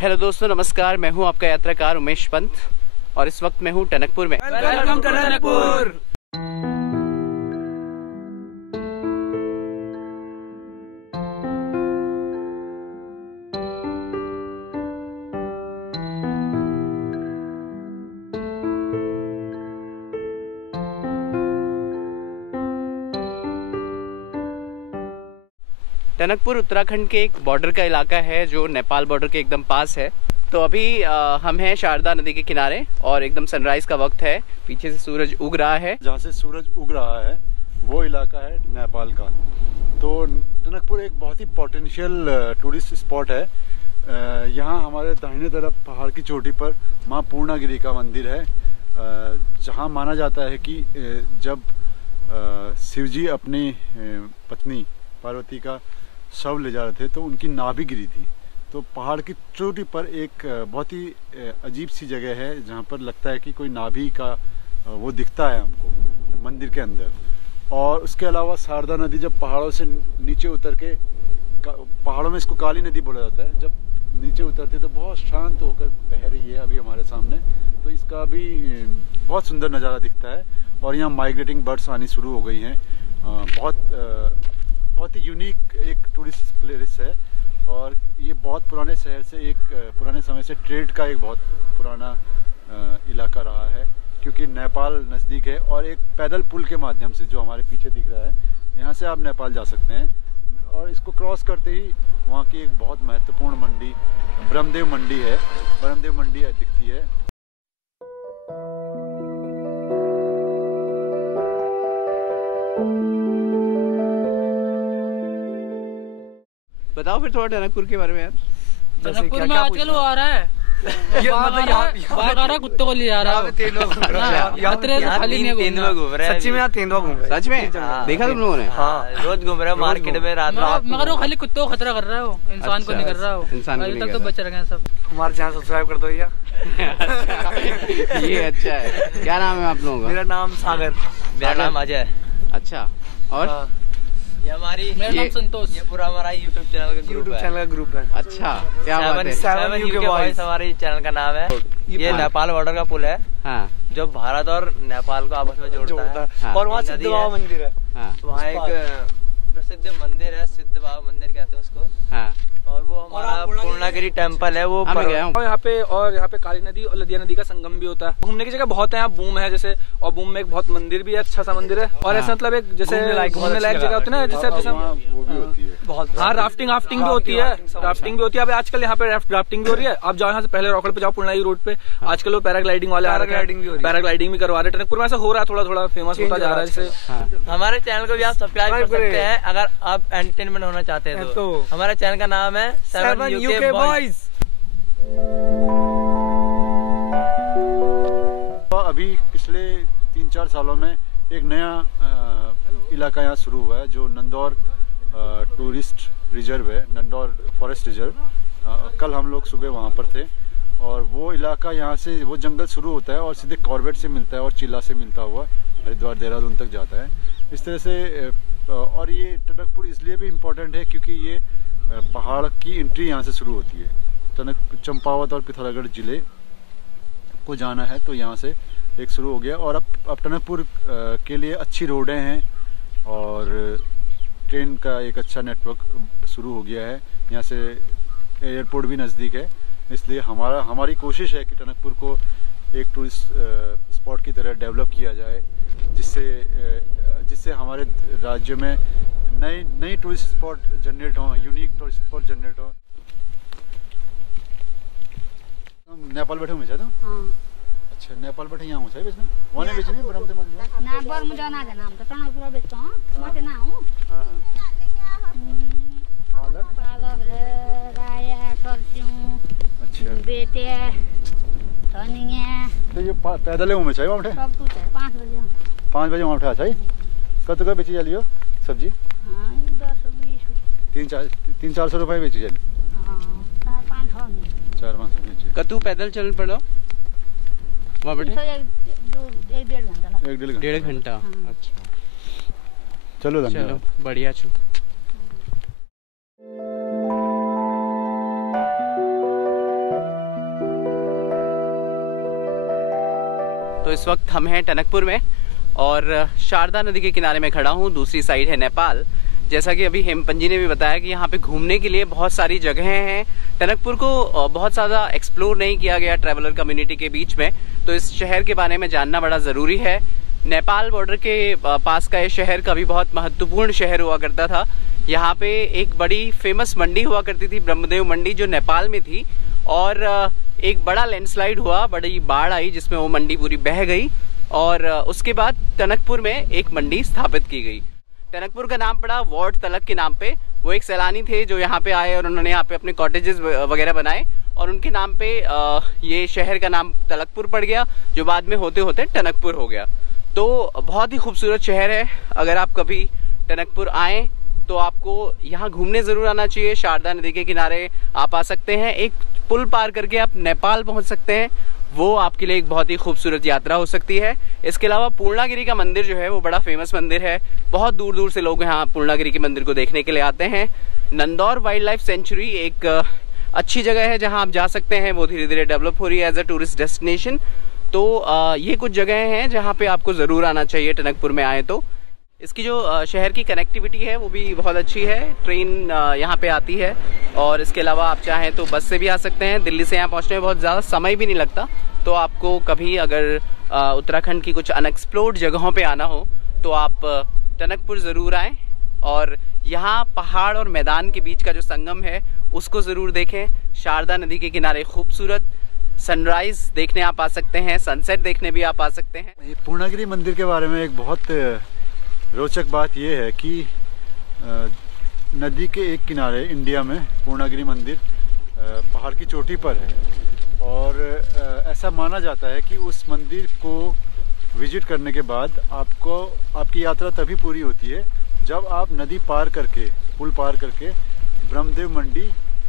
Hello दोस्तों, नमस्कार। मैं हूं आपका यात्राकार उमेश पंत और इस वक्त मैं हूं टनकपुर में। वेलकम टनकपुर। टनकपुर उत्तराखंड के एक बॉर्डर का इलाका है जो नेपाल बॉर्डर के एकदम पास है। तो अभी हम हैं शारदा नदी के किनारे और एकदम सनराइज का वक्त है। पीछे से सूरज उग रहा है। जहाँ से सूरज उग रहा है वो इलाका है नेपाल का। तो टनकपुर एक बहुत ही पोटेंशियल टूरिस्ट स्पॉट है। यहाँ हमारे दाहिने तरफ पहाड़ की चोटी पर माँ पूर्णागिरी का मंदिर है, जहाँ माना जाता है कि जब शिवजी अपनी पत्नी पार्वती का शव ले जा रहे थे तो उनकी नाभि गिरी थी। तो पहाड़ की चोटी पर एक बहुत ही अजीब सी जगह है जहाँ पर लगता है कि कोई नाभि का वो दिखता है हमको मंदिर के अंदर। और उसके अलावा शारदा नदी जब पहाड़ों से नीचे उतर के, पहाड़ों में इसको काली नदी बोला जाता है, जब नीचे उतरती तो बहुत शांत होकर बह रही है अभी हमारे सामने। तो इसका भी बहुत सुंदर नज़ारा दिखता है। और यहाँ माइग्रेटिंग बर्ड्स आनी शुरू हो गई हैं। बहुत ही यूनिक एक टूरिस्ट प्लेस है। और ये बहुत पुराने शहर से, एक पुराने समय से ट्रेड का एक बहुत पुराना इलाका रहा है, क्योंकि नेपाल नज़दीक है। और एक पैदल पुल के माध्यम से जो हमारे पीछे दिख रहा है, यहाँ से आप नेपाल जा सकते हैं। और इसको क्रॉस करते ही वहाँ की एक बहुत महत्वपूर्ण मंडी ब्रह्मदेव मंडी है, ब्रह्मदेव मंडी दिखती है। बताओ फिर थोड़ा टनकपुर के बारे में यार। टनकपुर में आजकल वो आ रहा है, ये मतलब बाघ आ रहा है, कुत्तों को ले जा रहा है। 3 लोग खाली नहीं तीन लोग घूम रहे हैं। सच्ची में यहाँ 3 लोग घूम रहे हैं। सच में देखा तुम लोगों ने? हाँ, रोज घूम रहे हैं मार्केट में रात रात। मगर वो खाली कुत्तों को खतरा कर रहा है, वो इंसान को नहीं कर रहा। इंसान अभी तक तो बच रहे हैं सब। हमारे चैनल सब्सक्राइब कर दो भैया। ये अच्छा है। क्या नाम है आप लोगों का? मेरा नाम सागर। मेरा नाम अजय। अच्छा। और ये हमारी, मेरा नाम संतोष। ये पूरा हमारा यूट्यूब चैनल का ग्रुप है। अच्छा, क्या बात है। 7 UK बॉयज हमारे चैनल का नाम है। ये नेपाल बॉर्डर का पुल है, हाँ, जो भारत और नेपाल को आपस में जोड़ता है। हाँ। और वहाँ सिद्ध बाबा मंदिर है। हाँ, वहाँ एक प्रसिद्ध मंदिर है, सिद्ध बाबा मंदिर कहते हैं उसको। हाँ। और वो हमारा पूर्णागिरी टेम्पल है। वो मैं गया हूँ। और यहाँ पे काली नदी और लदिया नदी का संगम भी होता है। घूमने की जगह बहुत है यहाँ। बूम है जैसे, और बूम में एक बहुत मंदिर भी है, अच्छा सा मंदिर है। और ऐसा मतलब एक जैसे घूमने लायक जगह होती है ना, जैसे वो भी होती है बहुत। हाँ, राफ्टिंग भी होती है। राफ्टिंग भी होती है। अभी आजकल यहाँ पे राफ्टिंग भी हो रही है। आप जाओ यहाँ से पहले रॉकेट पे जाओ, पूर्णागिरी रोड पे। आजकल वो पैराग्लाइडिंग वाले पैराग्लाइडिंग भी करवा रहे हैं। टनकपुर में ऐसा हो रहा है, थोड़ा थोड़ा फेमस होता जा रहा है। जैसे हमारे चैनल को भी आप सब्सक्राइब कर सकते हैं अगर आप एंटरटेनमेंट होना चाहते हैं तो। हमारे चैनल का नाम है 7 UK बॉयज। अभी पिछले 3-4 सालों में एक नया इलाका यहाँ शुरू हुआ है, जो नंदौर टूरिस्ट रिजर्व है, नंदौर फॉरेस्ट रिजर्व। कल हम लोग सुबह वहाँ पर थे। और वो इलाका, यहाँ से वो जंगल शुरू होता है और सीधे कॉर्बेट से मिलता है और चिल्ला से मिलता हुआ हरिद्वार देहरादून तक जाता है, इस तरह से। और ये टनकपुर इसलिए भी इम्पोर्टेंट है क्योंकि ये पहाड़ की एंट्री यहाँ से शुरू होती है। चंपावत और पिथौरागढ़ जिले को जाना है तो यहाँ से एक शुरू हो गया। और अब टनकपुर के लिए अच्छी रोडें हैं और ट्रेन का एक अच्छा नेटवर्क शुरू हो गया है। यहाँ से एयरपोर्ट भी नज़दीक है। इसलिए हमारी कोशिश है कि टनकपुर को एक टूरिस्ट स्पॉट की तरह डेवलप किया जाए, जिससे हमारे राज्य में नई टूरिस्ट स्पॉट जनरेट हो, यूनिक टूरिस्ट स्पॉट जनरेट हो। नेपाल बैठे हुए चाहते हो? अच्छा, नेपाल बैठे यहाँ हो चाहे बेचना वहाँ बेचने ब्रह्मदेव मंदिर ना बर मुझे ना जाना, हम तो टनकपुर बेचता हूँ। मैं ना हूँ। हां पालक है, राया करचूं, अच्छा, बेटे धनिया। तो ये पैदल है चाहिए वहाँ सब कुछ है। 5 बजे वहाँ उठा चाहिए। कत का बेची जाली हो सब्जी? हाँ, 10-20 300-400 रुपये बेची जाली। हाँ, 4-5 बेची। कतू पैदल चल पड़ो वहाँ बैठे? 1-1.5 घंटा। अच्छा, चलो बढ़िया छू। तो इस वक्त हम हैं टनकपुर में और शारदा नदी के किनारे में खड़ा हूँ। दूसरी साइड है नेपाल। जैसा कि अभी हेमपन जी ने भी बताया कि यहाँ पे घूमने के लिए बहुत सारी जगहें हैं। टनकपुर को बहुत ज़्यादा एक्सप्लोर नहीं किया गया ट्रैवलर कम्युनिटी के बीच में, तो इस शहर के बारे में जानना बड़ा ज़रूरी है। नेपाल बॉर्डर के पास का ये शहर कभी बहुत महत्वपूर्ण शहर हुआ करता था। यहाँ पे एक बड़ी फेमस मंडी हुआ करती थी, ब्रह्मदेव मंडी, जो नेपाल में थी। और एक बड़ा लैंडस्लाइड हुआ, बड़ी बाढ़ आई जिसमें वो मंडी पूरी बह गई और उसके बाद टनकपुर में एक मंडी स्थापित की गई। टनकपुर का नाम पड़ा वार्ड तलक के नाम पे। वो एक सैलानी थे जो यहाँ पे आए और उन्होंने यहाँ पे अपने कॉटेजेस वगैरह बनाए और उनके नाम पे ये शहर का नाम तलकपुर पड़ गया, जो बाद में होते होते टनकपुर हो गया। तो बहुत ही खूबसूरत शहर है। अगर आप कभी टनकपुर आएँ तो आपको यहाँ घूमने ज़रूर आना चाहिए। शारदा नदी के किनारे आप आ सकते हैं, एक पुल पार करके आप नेपाल पहुँच सकते हैं। वो आपके लिए एक बहुत ही खूबसूरत यात्रा हो सकती है। इसके अलावा पूर्णागिरि का मंदिर जो है वो बड़ा फेमस मंदिर है। बहुत दूर दूर से लोग यहाँ पूर्णागिरि के मंदिर को देखने के लिए आते हैं। नंदौर वाइल्ड लाइफ सेंचुरी एक अच्छी जगह है जहाँ आप जा सकते हैं। वो धीरे धीरे डेवलप हो रही है एज अ टूरिस्ट डेस्टिनेशन। तो ये कुछ जगह हैं जहाँ पे आपको ज़रूर आना चाहिए टनकपुर में आए तो। इसकी जो शहर की कनेक्टिविटी है वो भी बहुत अच्छी है। ट्रेन यहाँ पे आती है और इसके अलावा आप चाहें तो बस से भी आ सकते हैं। दिल्ली से यहाँ पहुँचने में बहुत ज़्यादा समय भी नहीं लगता। तो आपको कभी अगर उत्तराखंड की कुछ अनएक्सप्लोर्ड जगहों पे आना हो तो आप टनकपुर ज़रूर आएँ और यहाँ पहाड़ और मैदान के बीच का जो संगम है उसको ज़रूर देखें। शारदा नदी के किनारे खूबसूरत सनराइज़ देखने आप आ सकते हैं, सनसेट देखने भी आप आ सकते हैं। पूर्णागिरि मंदिर के बारे में एक बहुत रोचक बात यह है कि नदी के एक किनारे इंडिया में पूर्णागिरि मंदिर पहाड़ की चोटी पर है और ऐसा माना जाता है कि उस मंदिर को विजिट करने के बाद आपकी यात्रा तभी पूरी होती है जब आप नदी पार करके, पुल पार करके ब्रह्मदेव मंडी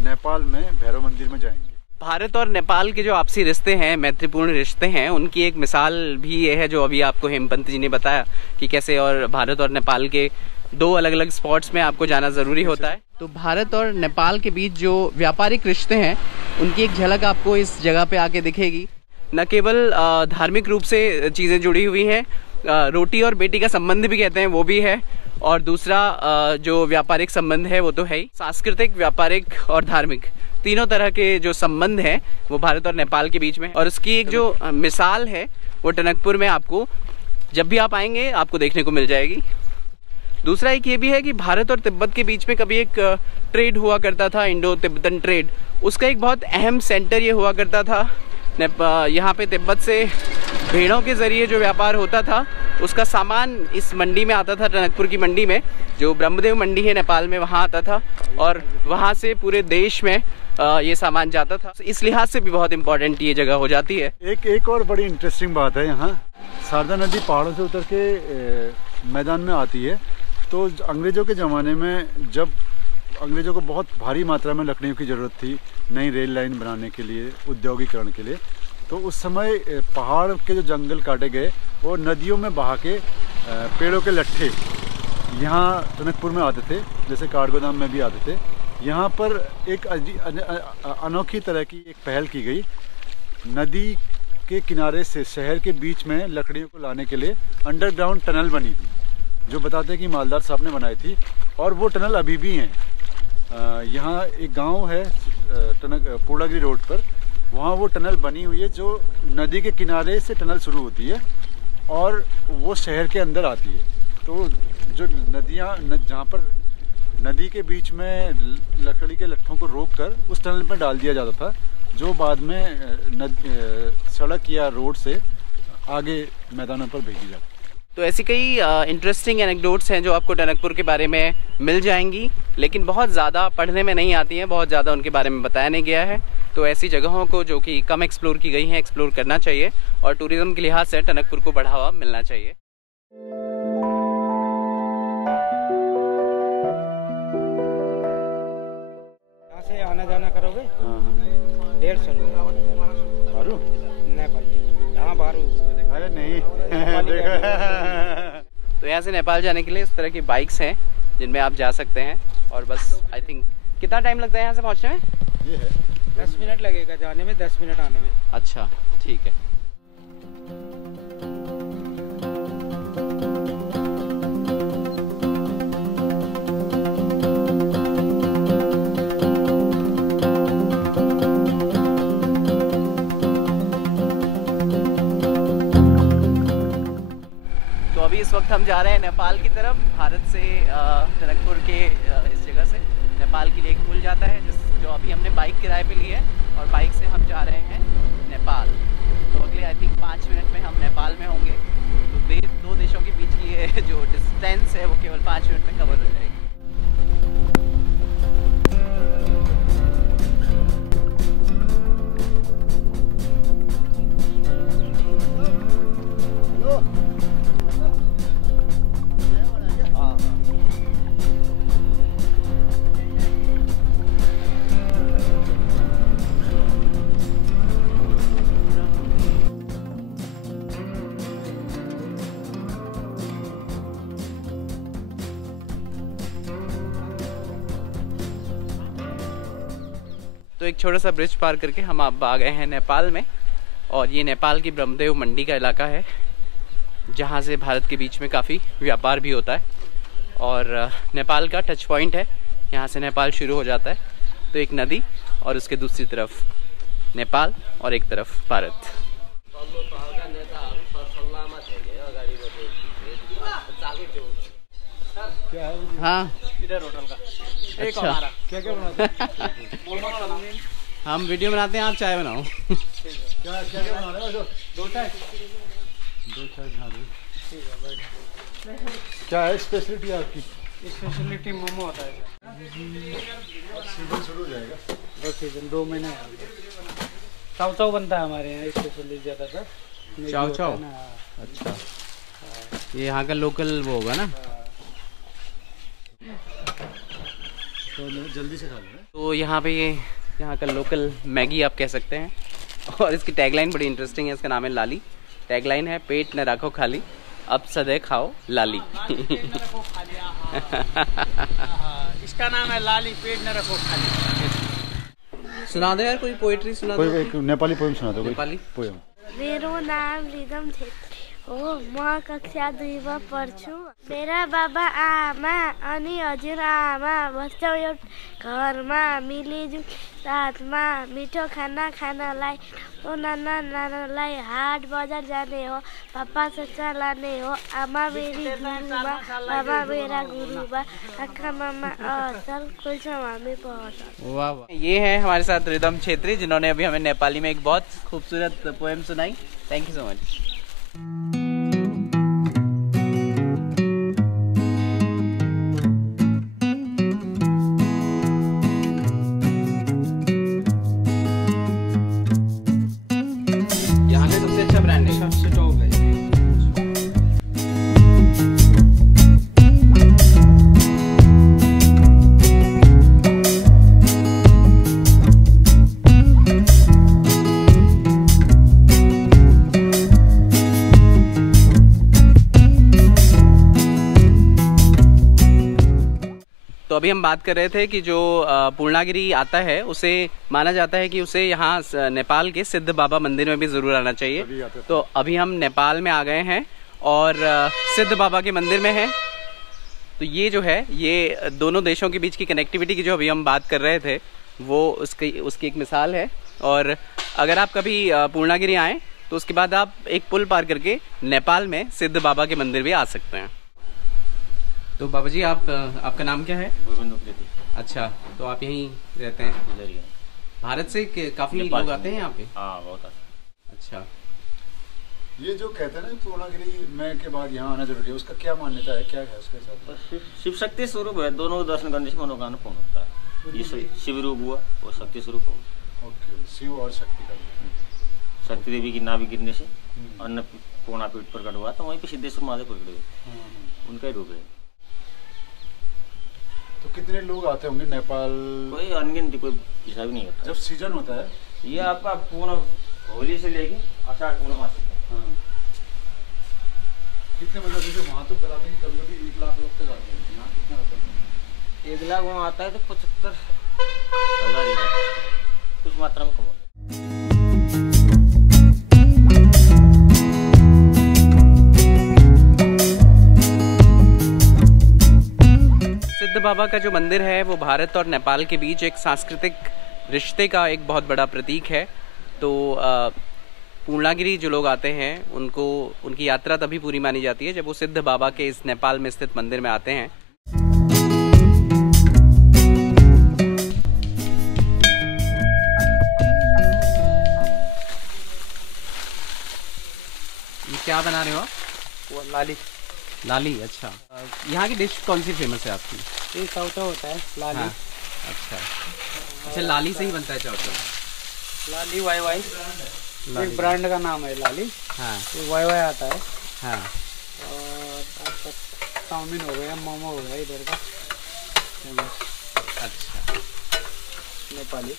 नेपाल में भैरव मंदिर में जाएंगे। भारत और नेपाल के जो आपसी रिश्ते हैं, मैत्रीपूर्ण रिश्ते हैं, उनकी एक मिसाल भी ये है जो अभी आपको हेमपंत जी ने बताया कि कैसे और भारत और नेपाल के दो अलग अलग स्पॉट्स में आपको जाना ज़रूरी होता है। तो भारत और नेपाल के बीच जो व्यापारिक रिश्ते हैं उनकी एक झलक आपको इस जगह पे आके दिखेगी। न केवल धार्मिक रूप से चीज़ें जुड़ी हुई हैं, रोटी और बेटी का संबंध भी कहते हैं वो भी है, और दूसरा जो व्यापारिक संबंध है वो तो है ही। सांस्कृतिक, व्यापारिक और धार्मिक तीनों तरह के जो संबंध हैं वो भारत और नेपाल के बीच में, और उसकी एक जो मिसाल है वो टनकपुर में आपको जब भी आप आएंगे आपको देखने को मिल जाएगी। दूसरा एक ये भी है कि भारत और तिब्बत के बीच में कभी एक ट्रेड हुआ करता था, इंडो तिब्बतन ट्रेड। उसका एक बहुत अहम सेंटर ये हुआ करता था। यहाँ पे तिब्बत से भेड़ों के ज़रिए जो व्यापार होता था उसका सामान इस मंडी में आता था, टनकपुर की मंडी में, जो ब्रह्मदेव मंडी है नेपाल में, वहाँ आता था और वहाँ से पूरे देश में ये सामान जाता था। इस लिहाज से भी बहुत इम्पोर्टेंट ये जगह हो जाती है। एक और बड़ी इंटरेस्टिंग बात है, यहाँ शारदा नदी पहाड़ों से उतर के मैदान में आती है। तो अंग्रेज़ों के ज़माने में जब अंग्रेज़ों को बहुत भारी मात्रा में लकड़ियों की ज़रूरत थी नई रेल लाइन बनाने के लिए, उद्योगीकरण के लिए, तो उस समय पहाड़ के जो जंगल काटे गए वो नदियों में बहा के पेड़ों के लट्ठे यहाँ टनकपुर में आते थे, जैसे काठगोदाम में भी आते थे। यहाँ पर एक अनोखी तरह की एक पहल की गई। नदी के किनारे से शहर के बीच में लकड़ियों को लाने के लिए अंडरग्राउंड टनल बनी थी, जो बताते हैं कि मालदार साहब ने बनाई थी, और वो टनल अभी भी हैं। यहाँ एक गांव है पूर्णागिरि रोड पर, वहाँ वो टनल बनी हुई है जो नदी के किनारे से टनल शुरू होती है और वो शहर के अंदर आती है। तो जो नदियाँ जहाँ पर नदी के बीच में लकड़ी के लट्ठों को रोककर उस टनल में डाल दिया जाता था, जो बाद में सड़क या रोड से आगे मैदानों पर भेजी जाती। तो ऐसी कई इंटरेस्टिंग एनेक्डोट्स हैं जो आपको टनकपुर के बारे में मिल जाएंगी, लेकिन बहुत ज़्यादा पढ़ने में नहीं आती हैं, बहुत ज़्यादा उनके बारे में बताया नहीं गया है। तो ऐसी जगहों को जो कि कम एक्सप्लोर की गई हैं एक्सप्लोर करना चाहिए और टूरिज़्म के लिहाज से टनकपुर को बढ़ावा मिलना चाहिए। यहाँ से आना जाना करोगे 150 नेपाल, यहाँ बारू। अरे नहीं तो यहाँ से नेपाल जाने के लिए इस तरह की बाइक्स हैं जिनमें आप जा सकते हैं, और बस आई थिंक कितना टाइम लगता है यहाँ से पहुँचने में? ये है 10 मिनट लगेगा जाने में, 10 मिनट आने में। अच्छा, ठीक है। इस वक्त हम जा रहे हैं नेपाल की तरफ। भारत से टनकपुर के इस जगह से नेपाल के लिए एक पुल जाता है जो अभी हमने बाइक किराए पे ली है और बाइक से हम जा रहे हैं नेपाल। तो अगले आई थिंक 5 मिनट में हम नेपाल में होंगे। तो दो देशों के बीच की ये जो डिस्टेंस है वो केवल 5 मिनट में कवर हो जाएगी। तो एक छोटा सा ब्रिज पार करके हम अब आ गए हैं नेपाल में। और ये नेपाल की ब्रह्मदेव मंडी का इलाका है जहाँ से भारत के बीच में काफ़ी व्यापार भी होता है और नेपाल का टच पॉइंट है। यहाँ से नेपाल शुरू हो जाता है। तो एक नदी और उसके दूसरी तरफ नेपाल और एक तरफ भारत। हाँ होटल का एक अच्छा। हमारा क्या क्या बनाते हैं? हम वीडियो बनाते हैं, आप चाय बनाओ। क्या क्या बना रहे हो? दो चाय बना रहे हो। क्या है स्पेशलिटी आपकी? स्पेशलिटी मोमो होता है। सीजन शुरू हो जाएगा। बस सीजन 2 महीने चाव चाव बनता है हमारे यहाँ स्पेशली ज़्यादातर। चाव चाव? अच्छा, ये यहाँ का लोकल वो होगा ना। तो जल्दी से खा लो। तो यहाँ पे ये यहाँ का लोकल मैगी आप कह सकते हैं। और इसकी टैगलाइन बड़ी इंटरेस्टिंग है। इसका नाम है लाली। टैगलाइन है पेट न रखो खाली, अब सदे खाओ लाली। इसका नाम है लाली, पेट न रखो खाली। सुना दो यार, कोई पोएट्री सुना दो। एक नेपाली पोएम सुना दो। नेपाली पोएम। मेरो नाम रिदम छेत्री हो, म कक्षा 2 मा पढ्छु। मेरा बाबा आमा अनि हजुरआमा बस्छौँ एउटा घरमा, मिलिजुल साथमा मिठो खाना खानलाई। ओ नाना नानालाई हाट बजार जाने हो, पापा सच्चा लाने हो। आमा मेरी गुरुबा, बाबा मेरा गुरुबा, काका मामा असल खोल्छौँ हामी पहल। वाह वाह। ये है हमारे साथ रिदम छेत्री जिन्होंने अभी हमें नेपाली में एक बहुत खूबसूरत पोएम सुनाई। Thank you so much. यहाँ का सबसे अच्छा ब्रांड है। सबसे टॉप है। तो अभी हम बात कर रहे थे कि जो पूर्णागिरी आता है उसे माना जाता है कि उसे यहाँ नेपाल के सिद्ध बाबा मंदिर में भी जरूर आना चाहिए। तो अभी हम नेपाल में आ गए हैं और सिद्ध बाबा के मंदिर में हैं। तो ये जो है ये दोनों देशों के बीच की कनेक्टिविटी की जो अभी हम बात कर रहे थे वो उसकी एक मिसाल है। और अगर आप कभी पूर्णागिरी आएँ तो उसके बाद आप एक पुल पार करके नेपाल में सिद्ध बाबा के मंदिर भी आ सकते हैं। तो बाबा जी आपका नाम क्या है? अच्छा, तो आप यहीं रहते हैं? भारत से काफी लोग आते हैं यहाँ पे? हाँ, बहुत आते। अच्छा, ये जो कहते हैं ना पूर्णागिरी में के बाद यहाँ आना जरूरी है, उसका क्या मान्यता है, क्या है उसके साथ? शिव शक्ति स्वरूप है, दोनों को दर्शन करने से मनोकामना पूर्ण होता है। ये शिव रूप हुआ और शक्ति स्वरूप हुआ। ओके, शिव और शक्ति का। शक्ति देवी की नाभि गिरने से अन्न पूर्णा पीठ प्रकट हुआ, तो वहीं पे सिद्धेश्वर महादेव प्रकट हुए, उनका ही रूप है। तो कितने लोग आते होंगे नेपाल? कोई अनगिनती, कोई हिसाब नहीं होता। जब सीजन होता है ये आपका पूर्ण होली से लेके आषाढ़ पूर्ण मास तक। हाँ। कितने मतलब जैसे वहाँ तो बताते हैं कभी कभी 1 लाख लोग तक आते हैं, यहाँ कितने आते हैं? 1 लाख वहाँ आता है तो 75,000 कुछ मात्रा में कम होता है। सिद्ध बाबा का जो मंदिर है वो भारत और नेपाल के बीच एक सांस्कृतिक रिश्ते का एक बहुत बड़ा प्रतीक है। तो पूर्णागिरी जो लोग आते हैं उनको उनकी यात्रा तभी पूरी मानी जाती है जब वो सिद्ध बाबा के इस नेपाल में स्थित मंदिर में आते हैं। ये क्या बना रहे हो आप? वो लाली। लाली, अच्छा। यहाँ की डिश कौन सी फेमस है आपकी? ये चावचा होता है लाली। हाँ, अच्छा, लाली से ही बनता है चावचा। लाली वाई वाई एक ब्रांड का नाम है लाली। हाँ, ये वाई वाई आता है। हाँ, और चाउमीन हो गया, मोमो हो गया इधर का फेमस। अच्छा, नेपाली।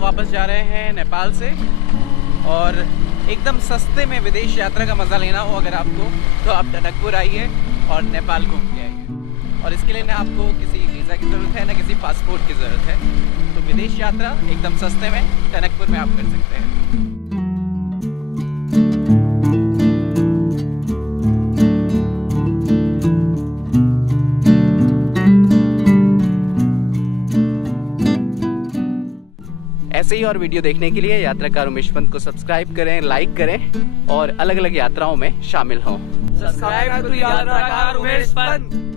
वापस जा रहे हैं नेपाल से, और एकदम सस्ते में विदेश यात्रा का मज़ा लेना हो अगर आपको, तो आप टनकपुर आइए और नेपाल घूम के आइए। और इसके लिए ना आपको किसी वीज़ा की ज़रूरत है ना किसी पासपोर्ट की ज़रूरत है। तो विदेश यात्रा एकदम सस्ते में टनकपुर में आप कर सकते हैं। ऐसे ही और वीडियो देखने के लिए यात्राकार उमेश पंत को सब्सक्राइब करें, लाइक करें और अलग अलग यात्राओं में शामिल हों। Subscribe to Yatrakaar Umesh Pant.